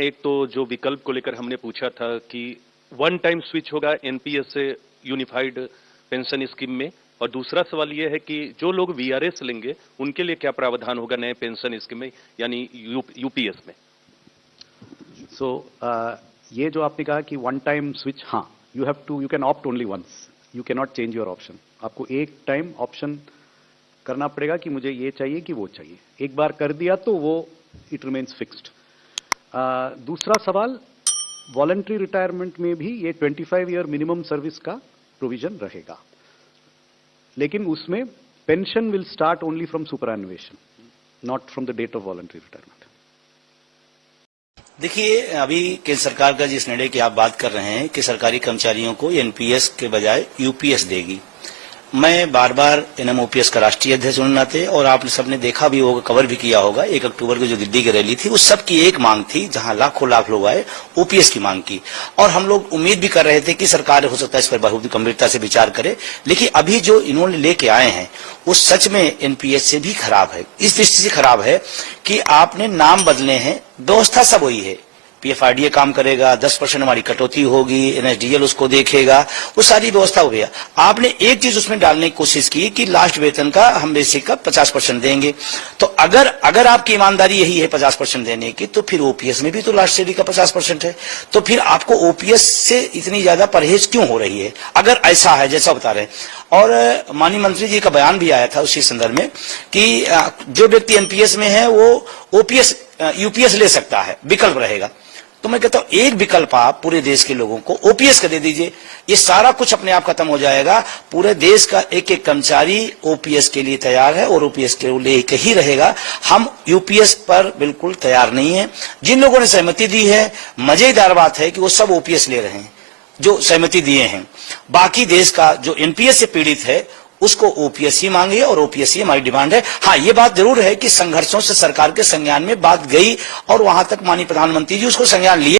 हैं। एक तो जो विकल्प को लेकर हमने पूछा था कि वन टाइम स्विच होगा एनपीएस से यूनिफाइड पेंशन स्कीम में, और दूसरा सवाल यह है कि जो लोग वीआरएस लेंगे उनके लिए क्या प्रावधान होगा नए पेंशन स्कीम में, यानी यूपीएस में। ये जो आपने कहा कि वन टाइम स्विच, हाँ, you can opt only once, you can not change your option. आपको एक टाइम ऑप्शन करना पड़ेगा कि मुझे ये चाहिए कि वो चाहिए। एक बार कर दिया तो वो इट रिमेन्स फिक्स्ड। दूसरा सवाल, वॉलंटरी रिटायरमेंट में भी ये 25 ईयर मिनिमम सर्विस का प्रोविजन रहेगा, लेकिन उसमें pension will start only from superannuation, not from the date of voluntary retirement. देखिए, अभी केंद्र सरकार का जिस निर्णय की आप बात कर रहे हैं कि सरकारी कर्मचारियों को एनपीएस के बजाय यूपीएस देगी, मैं बार बार एनएमओपीएस का राष्ट्रीय अध्यक्ष होने नाते, और आपने सबने देखा भी होगा, कवर भी किया होगा, 1 अक्टूबर को जो दिल्ली की रैली थी, उस सब की एक मांग थी, जहां लाखों लाख लोग आए, ओपीएस की मांग की। और हम लोग उम्मीद भी कर रहे थे कि सरकार हो सकता है इस पर बहुत गंभीरता से विचार करे। लेकिन अभी जो इन्होंने लेके आए हैं वो सच में एनपीएस से भी खराब है। इस दृष्टि से खराब है कि आपने नाम बदले हैं, व्यवस्था सब वही है। पीएफआरडीए काम करेगा, 10% हमारी कटौती होगी, एनएसडीएल उसको देखेगा, वो सारी व्यवस्था हो गया। आपने एक चीज उसमें डालने की कोशिश की कि लास्ट वेतन का हम बेसिक का 50% देंगे। तो अगर आपकी ईमानदारी यही है 50% देने की, तो फिर ओपीएस में भी तो लास्ट सैलरी का 50% है। तो फिर आपको ओपीएस से इतनी ज्यादा परहेज क्यों हो रही है, अगर ऐसा है जैसा बता रहे हैं। और माननीय मंत्री जी का बयान भी आया था उसी संदर्भ में कि जो व्यक्ति एनपीएस में है वो ओपीएस यूपीएस ले सकता है, विकल्प रहेगा। तो मैं कहता हूं एक विकल्प आप पूरे देश के लोगों को ओपीएस का दे दीजिए, ये सारा कुछ अपने आप खत्म हो जाएगा। पूरे देश का एक एक कर्मचारी ओपीएस के लिए तैयार है और ओपीएस के लेके ही रहेगा। हम यूपीएस पर बिल्कुल तैयार नहीं है। जिन लोगों ने सहमति दी है, मजेदार बात है कि वो सब ओपीएस ले रहे हैं जो सहमति दिए हैं। बाकी देश का जो एनपीएस से पीड़ित है उसको ओपीएस ही मांगे, और ओपीएस ही हमारी डिमांड है। हाँ, ये बात जरूर है कि संघर्षों से सरकार के संज्ञान में बात गई और वहां तक माननीय प्रधानमंत्री जी उसको संज्ञान लिए।